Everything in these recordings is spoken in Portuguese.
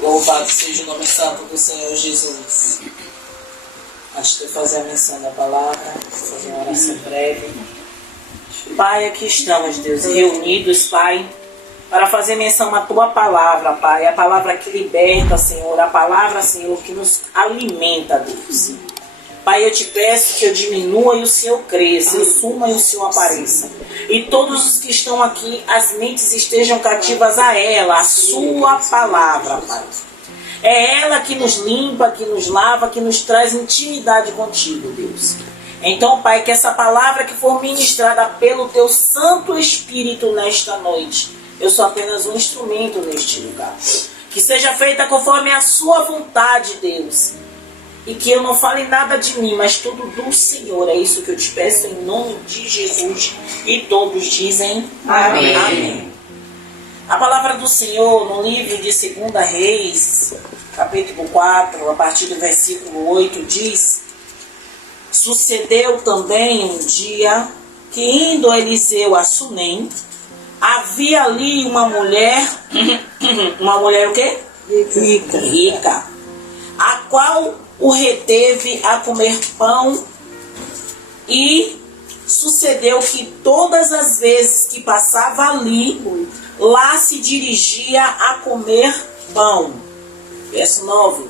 Louvado seja o nome santo do Senhor Jesus. Antes de fazer a menção da palavra, vou fazer uma oração breve. Pai, aqui estamos, Deus, reunidos, Pai, para fazer menção à Tua palavra, Pai. A palavra que liberta, Senhor. A palavra, Senhor, que nos alimenta, Deus. Pai, eu te peço que eu diminua e o Senhor cresça, eu suma e o Senhor apareça. E todos os que estão aqui, as mentes estejam cativas a ela, a sua palavra, Pai. É ela que nos limpa, que nos lava, que nos traz intimidade contigo, Deus. Então, Pai, que essa palavra que for ministrada pelo Teu Santo Espírito nesta noite, eu sou apenas um instrumento neste lugar. Que seja feita conforme a sua vontade, Deus. E que eu não fale nada de mim, mas tudo do Senhor. É isso que eu te peço em nome de Jesus. E todos dizem amém. Amém. A palavra do Senhor no livro de 2 Reis, capítulo 4, a partir do versículo 8, diz: Sucedeu também um dia que, indo Eliseu a Sunem, havia ali uma mulher, uma mulher o quê? Rica, a qual o reteve a comer pão, e sucedeu que todas as vezes que passava ali, lá se dirigia a comer pão. Verso 9.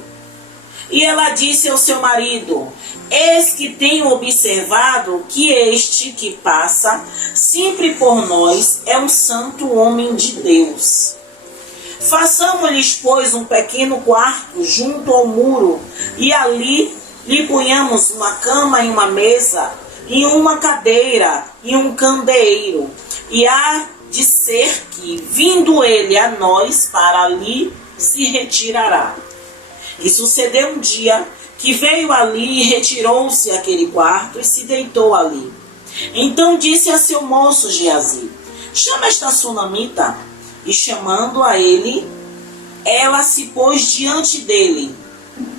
E ela disse ao seu marido: Eis que tenho observado que este que passa sempre por nós é um santo homem de Deus. Façamos-lhes, pois, um pequeno quarto junto ao muro, e ali lhe ponhamos uma cama e uma mesa, e uma cadeira e um candeeiro. E há de ser que, vindo ele a nós, para ali se retirará. E sucedeu um dia que veio ali e retirou-se àquele quarto e se deitou ali. Então disse a seu moço Geazi: Chama esta sunamita. E chamando a ele, ela se pôs diante dele,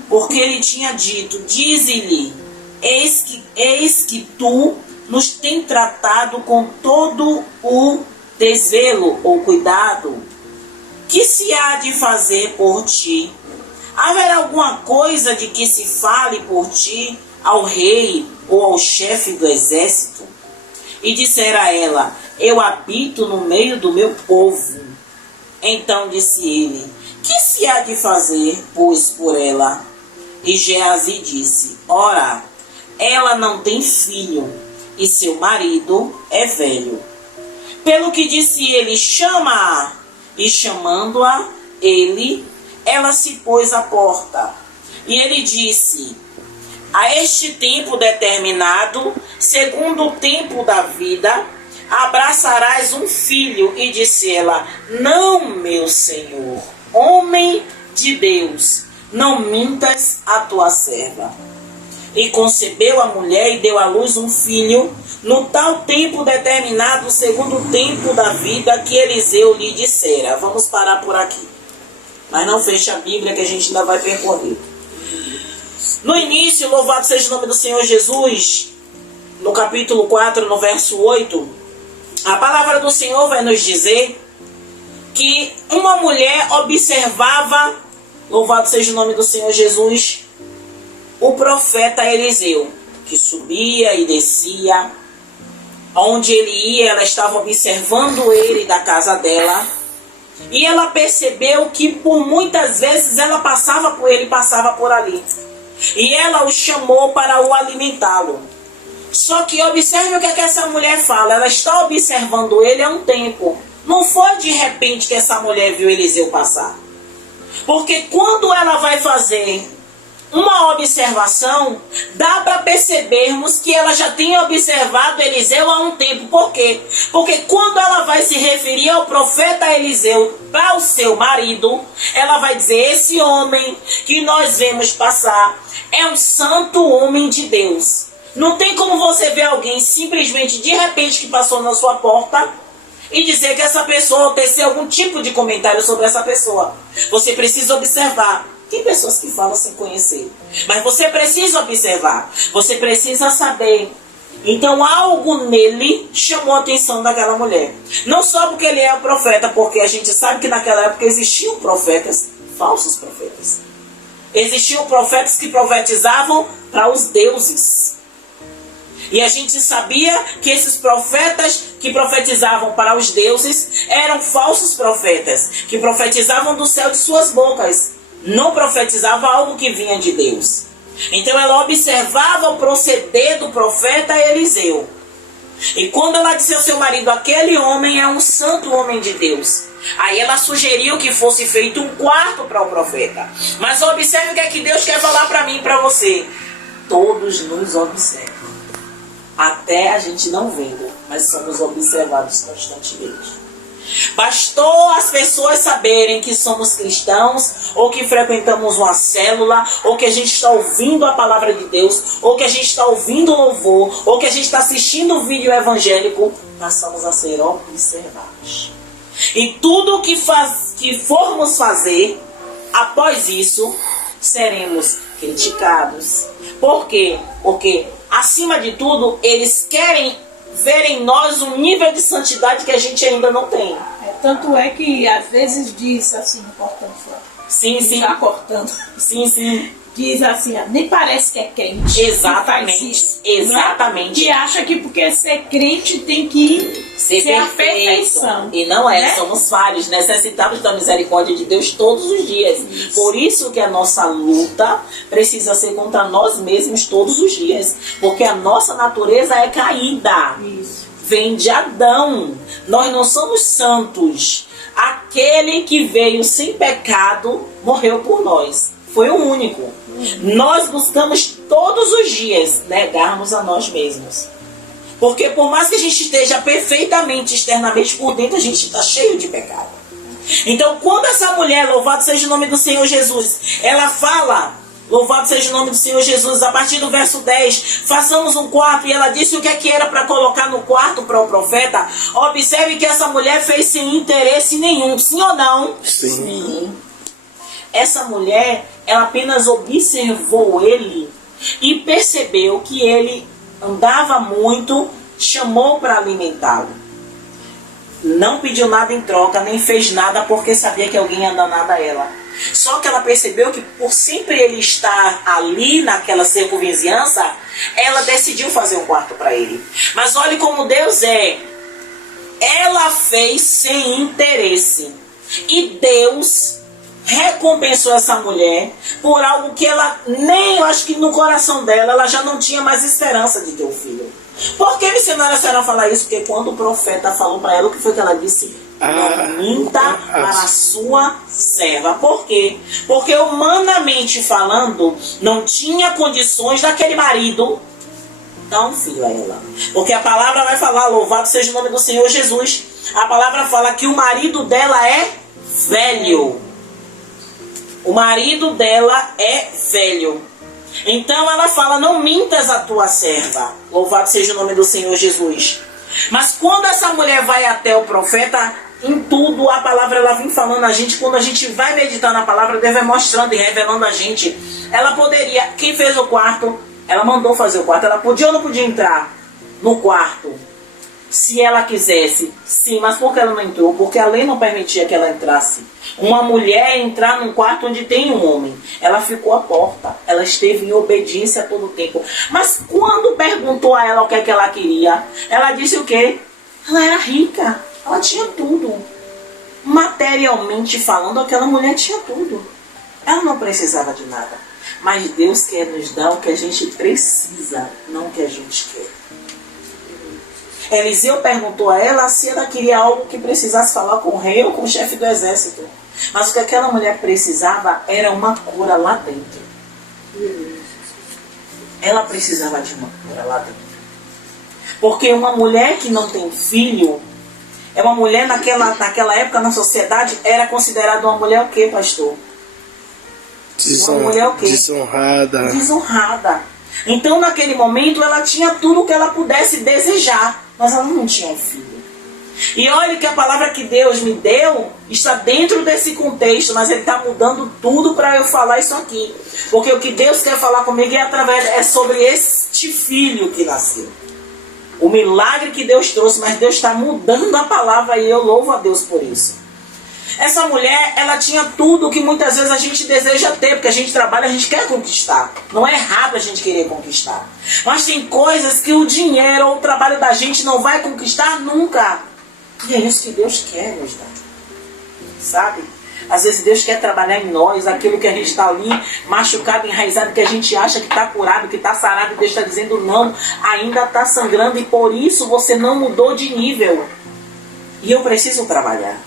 porque ele tinha dito: Dize-lhe, eis que tu nos tem tratado com todo o desvelo ou cuidado. Que se há de fazer por ti? Haverá alguma coisa de que se fale por ti ao rei ou ao chefe do exército? E dissera ela: Eu habito no meio do meu povo. Então disse ele: Que se há de fazer, pois, por ela? E Geazi disse: Ora, ela não tem filho, e seu marido é velho. Pelo que disse ele: Chama-a. E chamando-a ele, ela se pôs à porta. E ele disse: A este tempo determinado, segundo o tempo da vida, abraçarás um filho. E disse ela: Não, meu senhor, homem de Deus, não mintas a tua serva. E concebeu a mulher e deu à luz um filho, no tal tempo determinado, segundo o tempo da vida que Eliseu lhe dissera. Vamos parar por aqui. Mas não feche a Bíblia, que a gente ainda vai percorrer. No início, louvado seja o nome do Senhor Jesus, no capítulo 4, no verso 8, a palavra do Senhor vai nos dizer que uma mulher observava, louvado seja o nome do Senhor Jesus, o profeta Eliseu, que subia e descia. Onde ele ia, ela estava observando ele da casa dela. E ela percebeu que por muitas vezes ela passava por ele, passava por ali. E ela o chamou para o alimentá-lo. Só que observe o que é que essa mulher fala. Ela está observando ele há um tempo. Não foi de repente que essa mulher viu Eliseu passar. Porque quando ela vai fazer uma observação, dá para percebermos que ela já tinha observado Eliseu há um tempo. Por quê? Porque quando ela vai se referir ao profeta Eliseu para o seu marido, ela vai dizer: esse homem que nós vemos passar é um santo homem de Deus. Não tem como você ver alguém simplesmente de repente que passou na sua porta e dizer que essa pessoa, ou tecer algum tipo de comentário sobre essa pessoa. Você precisa observar. Tem pessoas que falam sem conhecer. Mas você precisa observar. Você precisa saber. Então algo nele chamou a atenção daquela mulher. Não só porque ele é o profeta, porque a gente sabe que naquela época existiam profetas, falsos profetas. Existiam profetas que profetizavam para os deuses. E a gente sabia que esses profetas que profetizavam para os deuses eram falsos profetas, que profetizavam do céu de suas bocas. Não profetizava algo que vinha de Deus. Então ela observava o proceder do profeta Eliseu. E quando ela disse ao seu marido, aquele homem é um santo homem de Deus, aí ela sugeriu que fosse feito um quarto para o profeta. Mas observe o que é que Deus quer falar para mim e para você. Todos nos observam. Até a gente não vendo, mas somos observados constantemente. Bastou as pessoas saberem que somos cristãos, ou que frequentamos uma célula, ou que a gente está ouvindo a palavra de Deus, ou que a gente está ouvindo louvor, ou que a gente está assistindo um vídeo evangélico, passamos a ser observados. E tudo que formos fazer, após isso, seremos criticados. Por quê? Porque, acima de tudo, eles querem ver em nós um nível de santidade que a gente ainda não tem. Tanto é que às vezes diz assim, cortando fora. Sim, sim. Já cortando. Sim, sim. Diz assim, nem parece que é crente. Exatamente. Isso, exatamente. Né? Que acha que porque ser crente tem que ser a perfeição. E não é, né? Somos falhos, necessitados da misericórdia de Deus todos os dias. Isso. Por isso que a nossa luta precisa ser contra nós mesmos todos os dias. Porque a nossa natureza é caída. Isso. Vem de Adão. Nós não somos santos. Aquele que veio sem pecado morreu por nós. Foi o único. Nós buscamos todos os dias negarmos a nós mesmos. Porque por mais que a gente esteja perfeitamente, externamente, por dentro a gente está cheio de pecado. Então quando essa mulher, louvado seja o nome do Senhor Jesus, ela fala, louvado seja o nome do Senhor Jesus, a partir do verso 10, façamos um quarto, e ela disse o que é que era para colocar no quarto para o profeta. Observe que essa mulher fez sem interesse nenhum, sim ou não? Sim. Sim. Essa mulher, ela apenas observou ele e percebeu que ele andava muito, chamou para alimentá-lo. Não pediu nada em troca, nem fez nada porque sabia que alguém ia dar nada a ela. Só que ela percebeu que por sempre ele estar ali naquela circunvizinhança, ela decidiu fazer um quarto para ele. Mas olhe como Deus é. Ela fez sem interesse. E Deus recompensou essa mulher por algo que ela nem, eu acho que no coração dela, ela já não tinha mais esperança de ter um filho. Por que missionária a senhora falar isso? Porque quando o profeta falou para ela, o que foi que ela disse? Não minta para a sua serva. Por quê? Porque humanamente falando, não tinha condições daquele marido dar um filho a ela. Porque a palavra vai falar, louvado seja o nome do Senhor Jesus, a palavra fala que o marido dela é velho. O marido dela é velho. Então ela fala, não mintas a tua serva. Louvado seja o nome do Senhor Jesus. Mas quando essa mulher vai até o profeta, em tudo a palavra ela vem falando a gente. Quando a gente vai meditar na palavra, Deus vai mostrando e revelando a gente. Ela poderia, quem fez o quarto, ela mandou fazer o quarto. Ela podia ou não podia entrar no quarto? Se ela quisesse, sim, mas por que ela não entrou? Porque a lei não permitia que ela entrasse. Uma mulher entrar num quarto onde tem um homem. Ela ficou à porta. Ela esteve em obediência todo o tempo. Mas quando perguntou a ela o que é que ela queria, ela disse o quê? Ela era rica. Ela tinha tudo. Materialmente falando, aquela mulher tinha tudo. Ela não precisava de nada. Mas Deus quer nos dar o que a gente precisa, não o que a gente quer. Eliseu perguntou a ela se ela queria algo que precisasse falar com o rei ou com o chefe do exército. Mas o que aquela mulher precisava era uma cura lá dentro. Ela precisava de uma cura lá dentro. Porque uma mulher que não tem filho, é uma mulher naquela época na sociedade, era considerada uma mulher o quê, pastor? Uma mulher o quê? Desonrada. Desonrada. Então naquele momento ela tinha tudo o que ela pudesse desejar. Mas ela não tinha um filho. E olha que a palavra que Deus me deu está dentro desse contexto, mas Ele está mudando tudo para eu falar isso aqui. Porque o que Deus quer falar comigo é sobre este filho que nasceu. O milagre que Deus trouxe, mas Deus está mudando a palavra e eu louvo a Deus por isso. Essa mulher, ela tinha tudo que muitas vezes a gente deseja ter, porque a gente trabalha, a gente quer conquistar. Não é errado a gente querer conquistar. Mas tem coisas que o dinheiro ou o trabalho da gente não vai conquistar nunca. E é isso que Deus quer nos dar. Sabe? Às vezes Deus quer trabalhar em nós, aquilo que a gente está ali, machucado, enraizado, que a gente acha que está curado, que está sarado, e Deus está dizendo não, ainda está sangrando, e por isso você não mudou de nível. E eu preciso trabalhar,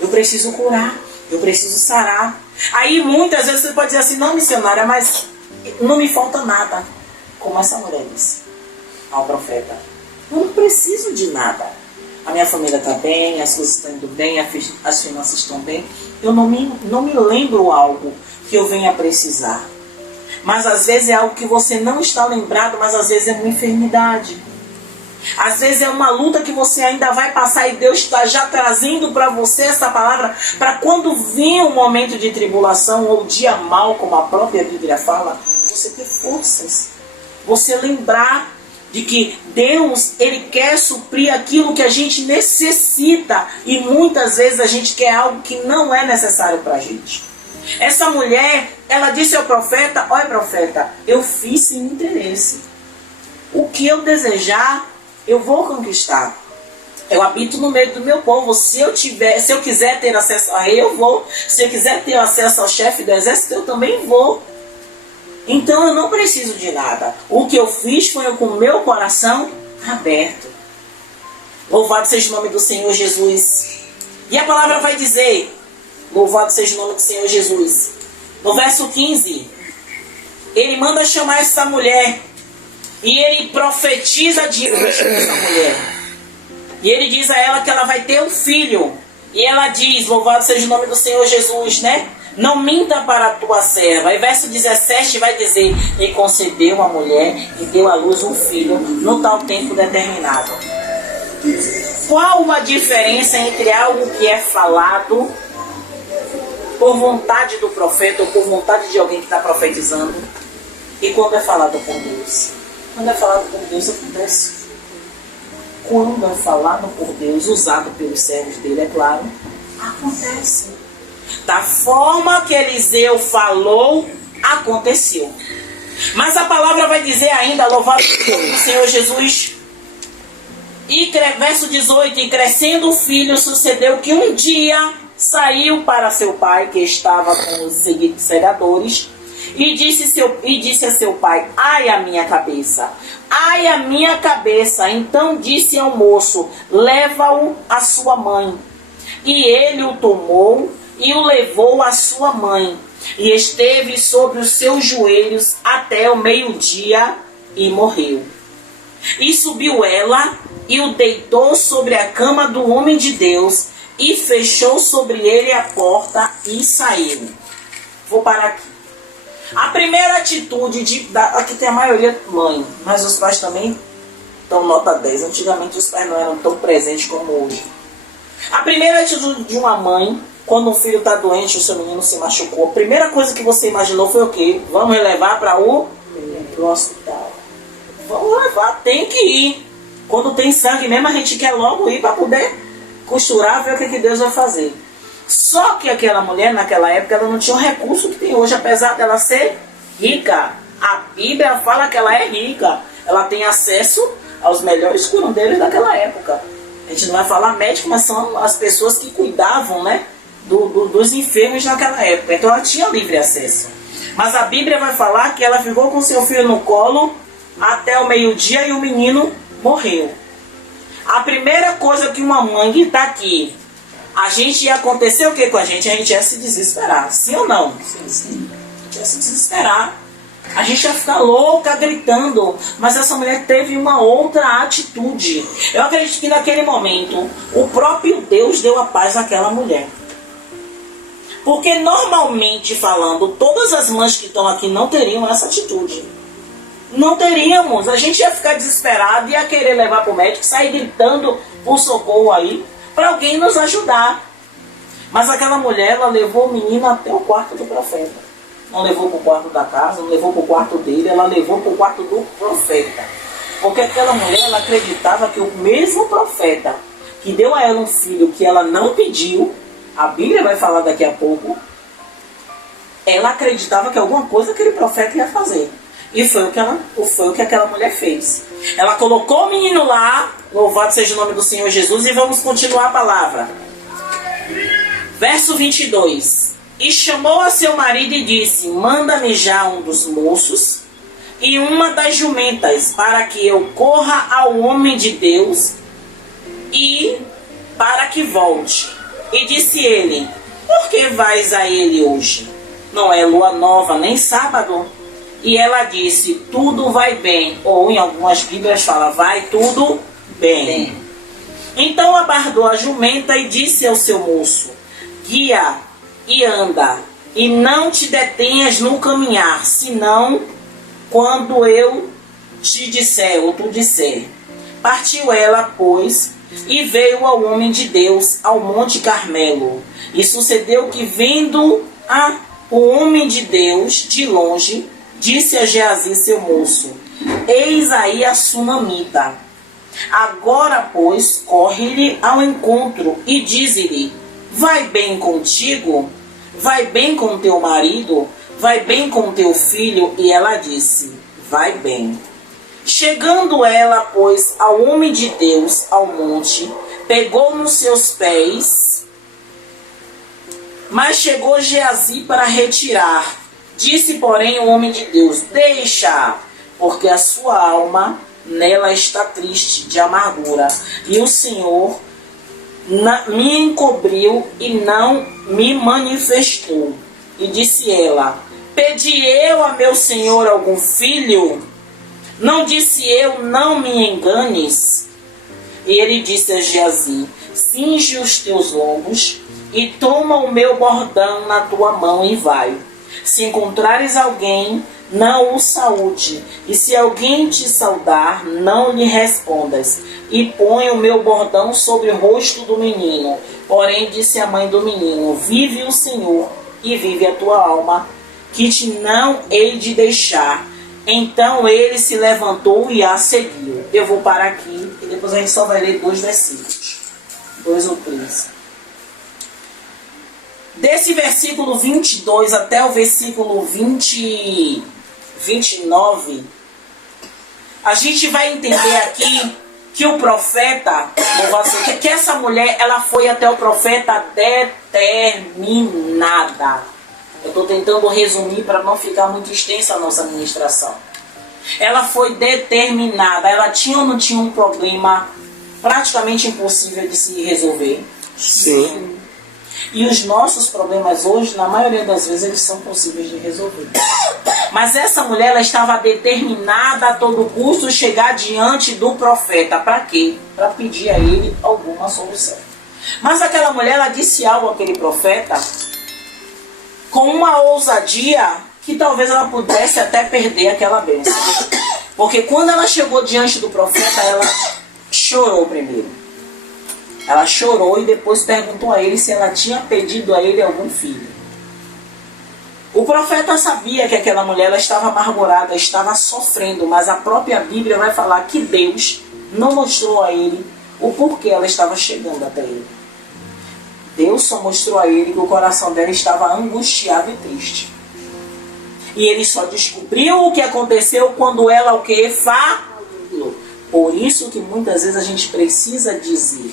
eu preciso curar, eu preciso sarar. Aí muitas vezes você pode dizer assim, não, missionária, mas não me falta nada. Como essa mulher disse ao profeta, eu não preciso de nada. A minha família está bem, as coisas estão indo bem, as finanças estão bem. Eu não me lembro algo que eu venha precisar. Mas às vezes é algo que você não está lembrado, mas às vezes é uma enfermidade. Às vezes é uma luta que você ainda vai passar e Deus está já trazendo para você essa palavra para quando vir um momento de tribulação ou dia mau, como a própria Bíblia fala, você ter forças. Você lembrar de que Deus, Ele quer suprir aquilo que a gente necessita. E muitas vezes a gente quer algo que não é necessário para a gente. Essa mulher, ela disse ao profeta, olha profeta, eu fiz sem interesse. O que eu desejar, eu vou conquistar. Eu habito no meio do meu povo. Se eu quiser ter acesso a ele, eu vou. Se eu quiser ter acesso ao chefe do exército, eu também vou. Então eu não preciso de nada. O que eu fiz foi eu com o meu coração aberto. Louvado seja o nome do Senhor Jesus. E a palavra vai dizer, louvado seja o nome do Senhor Jesus. No verso 15, ele manda chamar essa mulher. E ele profetiza diante dessa mulher. E ele diz a ela que ela vai ter um filho. E ela diz, louvado seja o nome do Senhor Jesus, né? Não minta para a tua serva. E verso 17 vai dizer, e concedeu a mulher e deu à luz um filho no tal tempo determinado. Qual a diferença entre algo que é falado por vontade do profeta ou por vontade de alguém que está profetizando e quando é falado por Deus? Quando é falado por Deus, acontece. Quando é falado por Deus, usado pelos servos dele, é claro, acontece. Da forma que Eliseu falou, aconteceu. Mas a palavra vai dizer ainda, louvado seja o Senhor Jesus. E verso 18, e crescendo o filho, sucedeu que um dia saiu para seu pai, que estava com os segadores, e disse a seu pai, ai a minha cabeça, ai a minha cabeça. Então disse ao moço, leva-o à sua mãe. E ele o tomou e o levou à sua mãe, e esteve sobre os seus joelhos até o meio-dia, e morreu. E subiu ela, e o deitou sobre a cama do homem de Deus, e fechou sobre ele a porta, e saiu. Vou parar aqui. A primeira atitude, aqui tem a maioria mãe, mas os pais também estão nota 10. Antigamente os pais não eram tão presentes como hoje. A primeira atitude de uma mãe, quando um filho está doente, o seu menino se machucou, a primeira coisa que você imaginou foi o quê? Vamos levar para o hospital. Vamos levar, tem que ir. Quando tem sangue mesmo, a gente quer logo ir para poder costurar, ver o que Deus vai fazer. Só que aquela mulher, naquela época, ela não tinha o recurso que tem hoje, apesar dela ser rica. A Bíblia fala que ela é rica. Ela tem acesso aos melhores curandeiros daquela época. A gente não vai falar médico, mas são as pessoas que cuidavam, né, dos enfermos naquela época. Então ela tinha livre acesso. Mas a Bíblia vai falar que ela ficou com seu filho no colo até o meio-dia e o menino morreu. A primeira coisa que uma mãe que está aqui, a gente ia acontecer o que com a gente? A gente ia se desesperar. Sim ou não? Sim. A gente ia se desesperar. A gente ia ficar louca gritando. Mas essa mulher teve uma outra atitude. Eu acredito que naquele momento o próprio Deus deu a paz àquela mulher. Porque normalmente falando, todas as mães que estão aqui não teriam essa atitude. Não teríamos. A gente ia ficar desesperado, ia querer levar para o médico, sair gritando por socorro aí. para alguém nos ajudar. Mas aquela mulher, ela levou o menino até o quarto do profeta. Não levou para o quarto da casa, não levou para o quarto dele, ela levou para o quarto do profeta. Porque aquela mulher, ela acreditava que o mesmo profeta que deu a ela um filho que ela não pediu, a Bíblia vai falar daqui a pouco, ela acreditava que alguma coisa aquele profeta ia fazer. E foi o que aquela mulher fez. Ela colocou o menino lá, louvado seja o nome do Senhor Jesus, e vamos continuar a palavra. Verso 22. E chamou a seu marido e disse: manda-me já um dos moços e uma das jumentas, para que eu corra ao homem de Deus e para que volte. E disse ele: por que vais a ele hoje? Não é lua nova nem sábado. E ela disse: tudo vai bem. Ou em algumas Bíblias fala: vai tudo bem. Então abardou a jumenta e disse ao seu moço: guia e anda, e não te detenhas no caminhar, senão quando eu te disser, ou tu disser. Partiu ela, pois, e veio ao homem de Deus ao Monte Carmelo. E sucedeu que, vendo o homem de Deus de longe, disse a Geazi, seu moço: eis aí a sunamita. Agora, pois, corre-lhe ao encontro e dize-lhe: vai bem contigo? Vai bem com teu marido? Vai bem com teu filho? E ela disse: vai bem. Chegando ela, pois, ao homem de Deus, ao monte, pegou nos seus pés, mas chegou Geazi para retirar. Disse, porém, o homem de Deus: deixa, porque a sua alma nela está triste de amargura, e o Senhor me encobriu e não me manifestou. E disse ela: pedi eu a meu senhor algum filho? Não disse eu: não me enganes? E ele disse a Geazi: cinge os teus lombos e toma o meu bordão na tua mão e vai. Se encontrares alguém, não o saúde, e se alguém te saudar, não lhe respondas. E põe o meu bordão sobre o rosto do menino. Porém disse a mãe do menino: vive o Senhor e vive a tua alma, que te não hei de deixar. Então ele se levantou e a seguiu. Eu vou parar aqui e depois a gente só vai ler 2 versículos. 2 ou 3. Desse versículo 22 até o versículo 29, a gente vai entender aqui que o profeta, que essa mulher, ela foi até o profeta determinada. Eu estou tentando resumir para não ficar muito extensa a nossa ministração. Ela foi determinada. Ela tinha ou não tinha um problema praticamente impossível de se resolver? Sim. E os nossos problemas hoje, na maioria das vezes, eles são possíveis de resolver. Mas essa mulher, ela estava determinada a todo custo chegar diante do profeta. Para quê? Para pedir a ele alguma solução. Mas aquela mulher, ela disse algo àquele profeta com uma ousadia que talvez ela pudesse até perder aquela bênção. Porque quando ela chegou diante do profeta, ela chorou primeiro. Ela chorou e depois perguntou a ele se ela tinha pedido a ele algum filho. O profeta sabia que aquela mulher, ela estava amargurada, estava sofrendo, mas a própria Bíblia vai falar que Deus não mostrou a ele o porquê ela estava chegando até ele. Deus só mostrou a ele que o coração dela estava angustiado e triste. E ele só descobriu o que aconteceu quando ela o que? Falou. Por isso que muitas vezes a gente precisa dizer,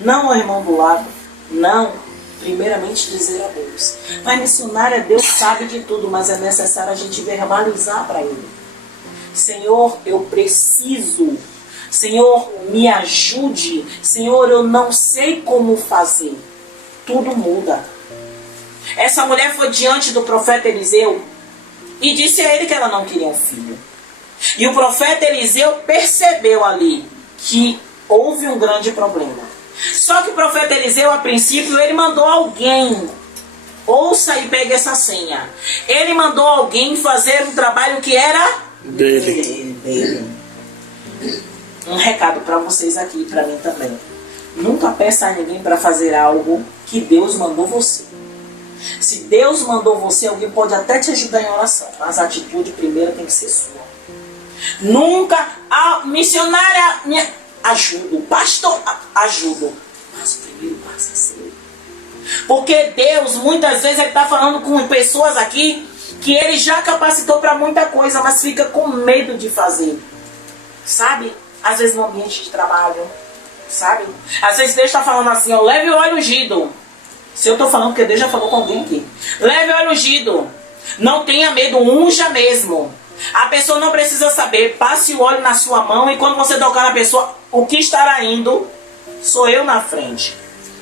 não ao irmão do lado, não, primeiramente dizer a Deus. Mas missionária, Deus sabe de tudo, mas é necessário a gente verbalizar para ele. Senhor, eu preciso. Senhor, me ajude. Senhor, eu não sei como fazer. Tudo muda. Essa mulher foi diante do profeta Eliseu e disse a ele que ela não queria um filho. E o profeta Eliseu percebeu ali que houve um grande problema. Só que o profeta Eliseu, a princípio, ele mandou alguém, ouça e pegue essa senha, ele mandou alguém fazer um trabalho que era dele. Um recado para vocês aqui, para mim também. Nunca peça a ninguém para fazer algo que Deus mandou você. Se Deus mandou você, alguém pode até te ajudar em oração, mas a atitude primeira tem que ser sua. Nunca, missionária, ajudo, pastor, ajudo, mas o primeiro passo é seu. Porque Deus, muitas vezes, Ele está falando com pessoas aqui que Ele já capacitou para muita coisa, mas fica com medo de fazer. Sabe? Às vezes no ambiente de trabalho, sabe? Às vezes Deus está falando assim, ó, leve o óleo ungido. Se eu estou falando porque Deus já falou com alguém aqui. Leve o óleo ungido. Não tenha medo, unja mesmo. A pessoa não precisa saber. Passe o óleo na sua mão e quando você tocar na pessoa, o que estará indo, sou eu na frente.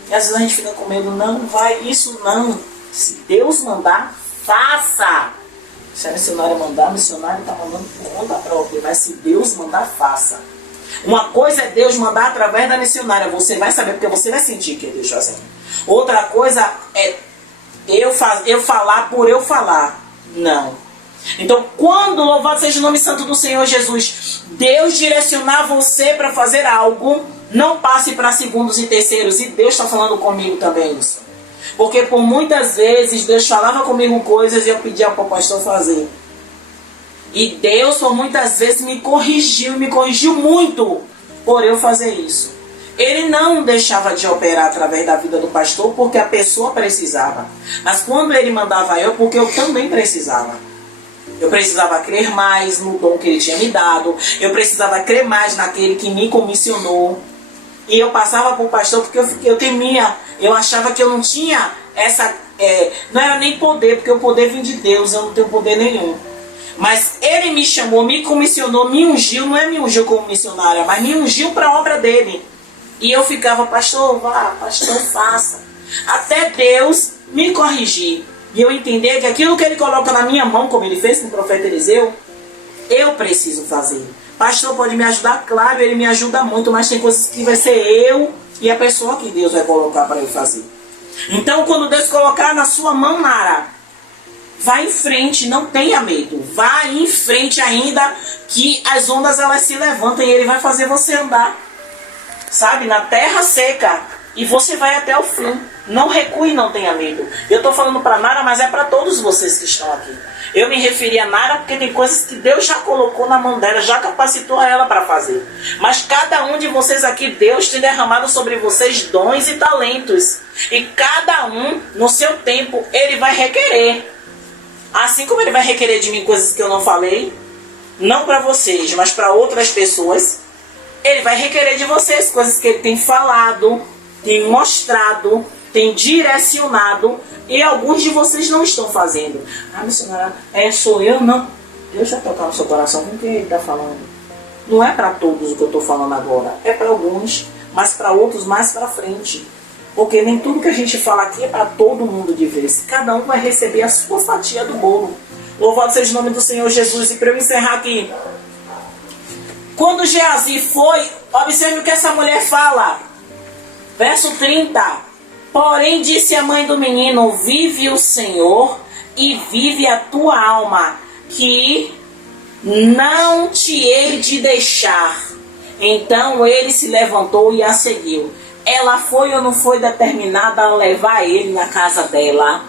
E às vezes a gente fica com medo, não vai, isso não. Se Deus mandar, faça. Se a missionária mandar, a missionária está mandando por conta própria. Mas se Deus mandar, faça. Uma coisa é Deus mandar através da missionária. Você vai saber, porque você vai sentir que é Deus fazendo. Outra coisa é eu falar por eu falar. Não. Então, quando, louvado seja o nome santo do Senhor Jesus, Deus direcionar você para fazer algo, não passe para segundos e terceiros. E Deus está falando comigo também isso. Porque por muitas vezes Deus falava comigo coisas e eu pedia para o pastor fazer. E Deus por muitas vezes me corrigiu muito por eu fazer isso. Ele não deixava de operar através da vida do pastor porque a pessoa precisava. Mas quando ele mandava eu, porque eu também precisava. Eu precisava crer mais no dom que ele tinha me dado. Eu precisava crer mais naquele que me comissionou. E eu passava por pastor porque eu temia. Eu achava que eu não tinha essa... não era nem poder, porque o poder vem de Deus. Eu não tenho poder nenhum. Mas ele me chamou, me comissionou, me ungiu. Não é me ungiu como missionária, mas me ungiu para a obra dele. E eu ficava, pastor, vá, pastor, faça. Até Deus me corrigir. E eu entender que aquilo que ele coloca na minha mão, como ele fez com o profeta Eliseu, eu preciso fazer. Pastor pode me ajudar? Claro, ele me ajuda muito, mas tem coisas que vai ser eu e a pessoa que Deus vai colocar para eu fazer. Então, quando Deus colocar na sua mão, Nara, vá em frente, não tenha medo. Vá em frente ainda que as ondas elas se levantem e ele vai fazer você andar, sabe, na terra seca. E você vai até o fim. Não recue, não tenha medo. Eu estou falando para Nara, mas é para todos vocês que estão aqui. Eu me referi a Nara porque tem coisas que Deus já colocou na mão dela, já capacitou ela para fazer. Mas cada um de vocês aqui, Deus tem derramado sobre vocês dons e talentos. E cada um, no seu tempo, ele vai requerer. Assim como ele vai requerer de mim coisas que eu não falei, não para vocês, mas para outras pessoas, ele vai requerer de vocês coisas que ele tem falado, tem mostrado, tem direcionado, e alguns de vocês não estão fazendo. Ah, missionária, sou eu? Não. Deus já tocar no seu coração com o que ele está falando. Não é para todos o que eu estou falando agora. É para alguns, mas para outros mais para frente. Porque nem tudo que a gente fala aqui é para todo mundo de vez. Cada um vai receber a sua fatia do bolo. Louvado seja o nome do Senhor Jesus. E para eu encerrar aqui. Quando Geazi foi, observe o que essa mulher fala. Verso 30. Porém disse a mãe do menino, vive o Senhor e vive a tua alma, que não te hei de deixar. Então ele se levantou e a seguiu. Ela foi ou não foi determinada a levar ele na casa dela?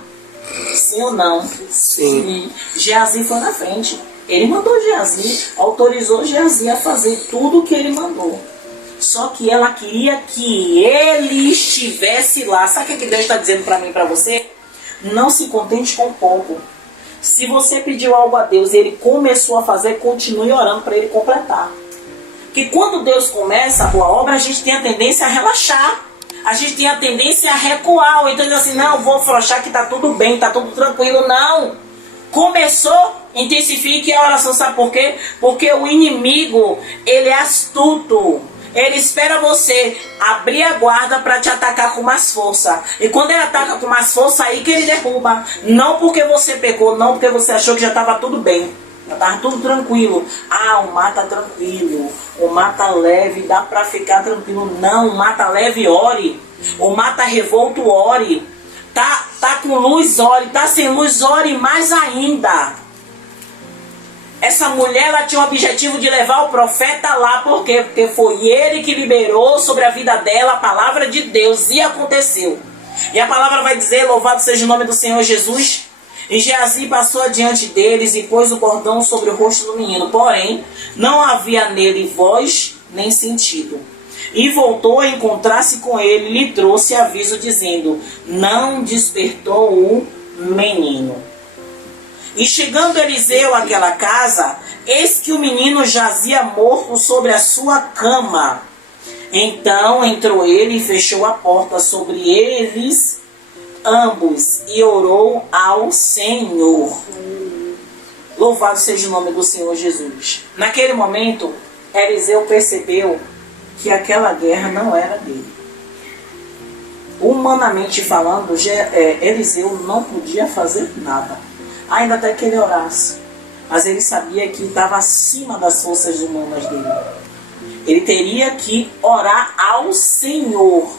Sim ou não? Sim. Geazi foi na frente. Ele mandou Geazi, autorizou Geazi a fazer tudo o que ele mandou. Só que ela queria que ele estivesse lá. Sabe o que Deus está dizendo para mim e para você? Não se contente com pouco. Se você pediu algo a Deus e ele começou a fazer, continue orando para ele completar. Porque quando Deus começa a boa obra, a gente tem a tendência a relaxar. A gente tem a tendência a recuar. Ou então dizer assim, não, vou afrouxar que está tudo bem, está tudo tranquilo. Não. Começou, intensifique a oração. Sabe por quê? Porque o inimigo, ele é astuto. Ele espera você abrir a guarda para te atacar com mais força. E quando ele ataca com mais força, aí que ele derruba. Não porque você pecou, não porque você achou que já estava tudo bem. Já estava tudo tranquilo. Ah, o mar está tranquilo. O mar está leve, dá para ficar tranquilo. Não, o mar está leve, ore. O mar está revolto, ore. Tá com luz, ore. Tá sem luz, ore mais ainda. Essa mulher, ela tinha o objetivo de levar o profeta lá. Por quê? Porque foi ele que liberou sobre a vida dela a palavra de Deus. E aconteceu. E a palavra vai dizer, louvado seja o nome do Senhor Jesus. E Geazi passou adiante deles e pôs o cordão sobre o rosto do menino. Porém, não havia nele voz nem sentido. E voltou a encontrar-se com ele e lhe trouxe aviso dizendo: não despertou o menino. E chegando Eliseu àquela casa, eis que o menino jazia morto sobre a sua cama. Então entrou ele e fechou a porta sobre eles ambos e orou ao Senhor. Louvado seja o nome do Senhor Jesus. Naquele momento, Eliseu percebeu que aquela guerra não era dele. Humanamente falando, Eliseu não podia fazer nada, ainda até que ele orasse. Mas ele sabia que estava acima das forças humanas dele. Ele teria que orar ao Senhor.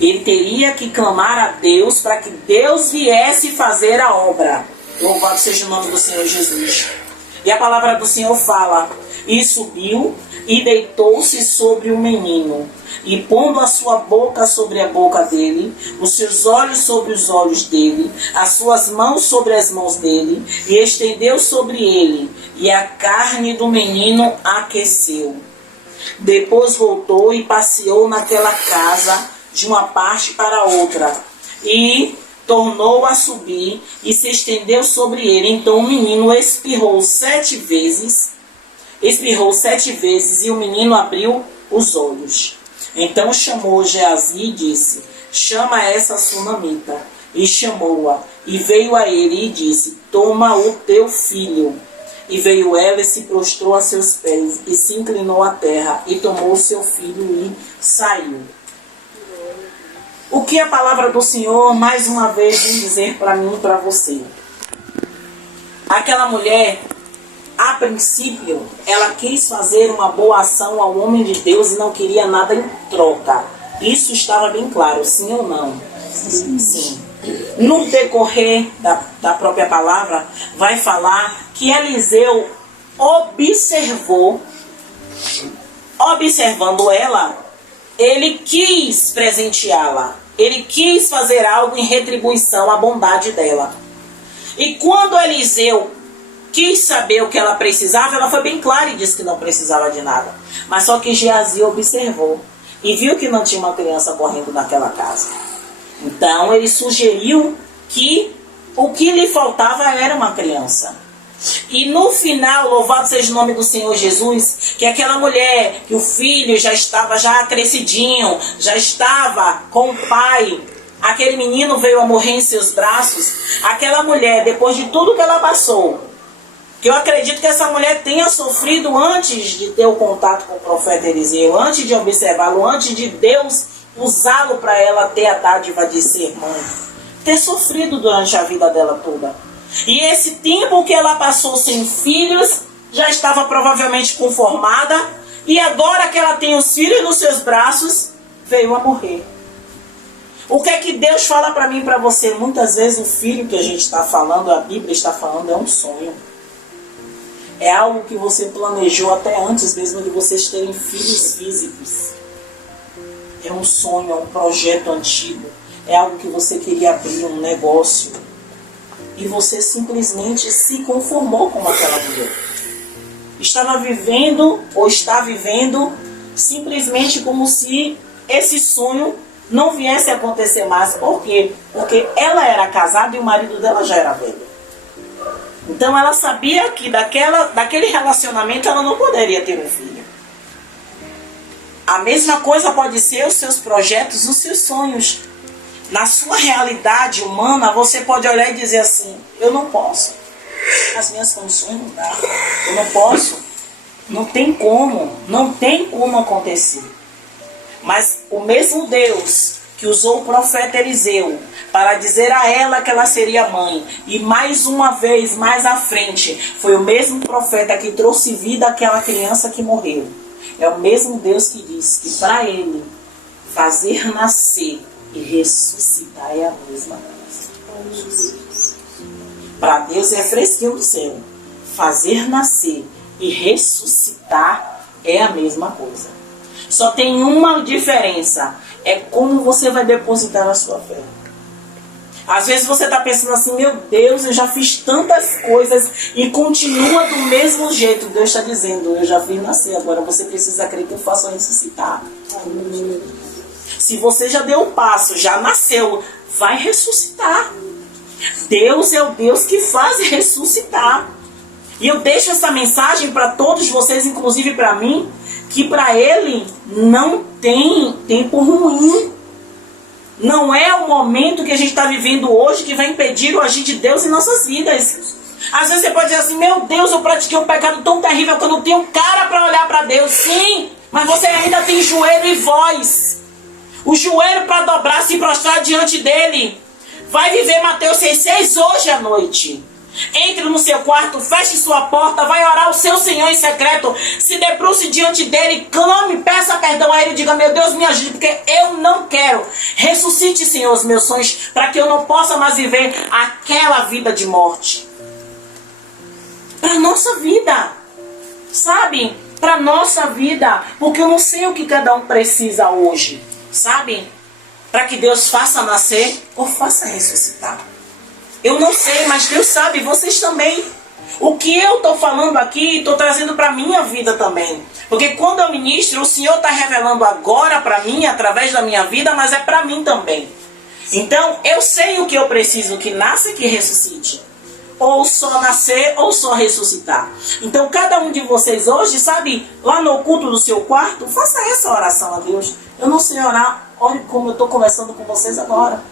Ele teria que clamar a Deus para que Deus viesse fazer a obra. Louvado seja o nome do Senhor Jesus. E a palavra do Senhor fala: e subiu e deitou-se sobre o menino, e pondo a sua boca sobre a boca dele, os seus olhos sobre os olhos dele, as suas mãos sobre as mãos dele, e estendeu sobre ele, e a carne do menino aqueceu. Depois voltou e passeou naquela casa de uma parte para outra, e tornou a subir e se estendeu sobre ele. Então o menino espirrou 7 vezes, e o menino abriu os olhos. Então chamou Geazi e disse: chama essa sunamita. E chamou-a, e veio a ele e disse: toma o teu filho. E veio ela e se prostrou a seus pés, e se inclinou à terra, e tomou o seu filho e saiu. O que a palavra do Senhor mais uma vez vem dizer para mim e para você? Aquela mulher, a princípio, ela quis fazer uma boa ação ao homem de Deus e não queria nada em troca. Isso estava bem claro, sim ou não? Sim. No decorrer da própria palavra, vai falar que Eliseu observando ela, ele quis presenteá-la. Ele quis fazer algo em retribuição à bondade dela. E quando Eliseu quis saber o que ela precisava, ela foi bem clara e disse que não precisava de nada. Mas só que Geazi observou e viu que não tinha uma criança correndo naquela casa. Então ele sugeriu que o que lhe faltava era uma criança. E no final, louvado seja o nome do Senhor Jesus, que aquela mulher, que o filho já estava crescidinho, já estava com o pai, aquele menino veio a morrer em seus braços, aquela mulher, depois de tudo que ela passou, que eu acredito que essa mulher tenha sofrido antes de ter o contato com o profeta Eliseu, antes de observá-lo, antes de Deus usá-lo para ela ter a dádiva de ser mãe, ter sofrido durante a vida dela toda. E esse tempo que ela passou sem filhos, já estava provavelmente conformada, e agora que ela tem os filhos nos seus braços, veio a morrer. O que é que Deus fala para mim e para você? Muitas vezes o filho que a gente está falando, a Bíblia está falando, é um sonho. É algo que você planejou até antes mesmo de vocês terem filhos físicos. É um sonho, é um projeto antigo. É algo que você queria abrir, um negócio. E você simplesmente se conformou com aquela mulher. Estava vivendo, ou está vivendo, simplesmente como se esse sonho não viesse a acontecer mais. Por quê? Porque ela era casada e o marido dela já era velho. Então ela sabia que daquele relacionamento ela não poderia ter um filho. A mesma coisa pode ser os seus projetos, os seus sonhos. Na sua realidade humana, você pode olhar e dizer assim: eu não posso. As minhas condições não dão. Eu não posso. Não tem como acontecer. Mas o mesmo Deus que usou o profeta Eliseu para dizer a ela que ela seria mãe, e mais uma vez, mais à frente, foi o mesmo profeta que trouxe vida àquela criança que morreu. É o mesmo Deus que diz que para ele fazer nascer e ressuscitar é a mesma coisa. Para Deus é fresquinho do céu. fazer nascer e ressuscitar é a mesma coisa. Só tem uma diferença, é como você vai depositar a sua fé. Às vezes você está pensando assim, meu Deus, eu já fiz tantas coisas e continua do mesmo jeito. Deus está dizendo, eu já fiz nascer, agora você precisa crer que eu faço ressuscitar. Se você já deu um passo, já nasceu, vai ressuscitar. Deus é o Deus que faz ressuscitar. E eu deixo essa mensagem para todos vocês, inclusive para mim, que para Ele não tem tempo ruim. Não é o momento que a gente está vivendo hoje que vai impedir o agir de Deus em nossas vidas. Às vezes você pode dizer assim, meu Deus, eu pratiquei um pecado tão terrível que eu não tenho cara para olhar para Deus. Sim, mas você ainda tem joelho e voz. O joelho para dobrar, se prostrar diante dele. Vai viver Mateus 6,6 hoje à noite. Entre no seu quarto, feche sua porta, vai orar o seu Senhor em secreto, se debruce diante dele, clame, peça perdão a ele e diga, meu Deus, me ajude, porque eu não quero. Ressuscite, Senhor, os meus sonhos, para que eu não possa mais viver aquela vida de morte. Para nossa vida, sabe? Para nossa vida, porque eu não sei o que cada um precisa hoje, sabe? Para que Deus faça nascer ou faça ressuscitar. Eu não sei, mas Deus sabe, vocês também. O que eu estou falando aqui, estou trazendo para a minha vida também. Porque quando eu ministro, o Senhor está revelando agora para mim, através da minha vida, mas é para mim também. Então, eu sei o que eu preciso, que nasça e que ressuscite. Ou só nascer, ou só ressuscitar. Então, cada um de vocês hoje, sabe, lá no culto do seu quarto, faça essa oração a Deus. Eu não sei orar, olha como eu estou conversando com vocês agora.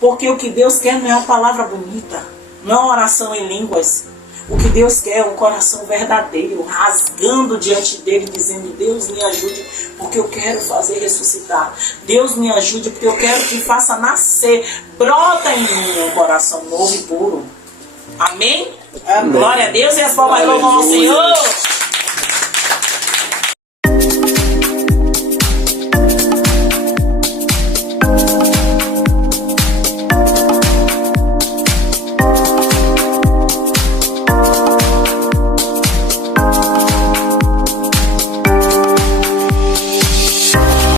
Porque o que Deus quer não é uma palavra bonita, não é uma oração em línguas. O que Deus quer é um coração verdadeiro, rasgando diante dele, dizendo, Deus me ajude, porque eu quero fazer ressuscitar. Deus me ajude, porque eu quero que faça nascer, brota em mim um coração novo e puro. Amém? Amém. Glória a Deus e as palmas louvam ao Senhor.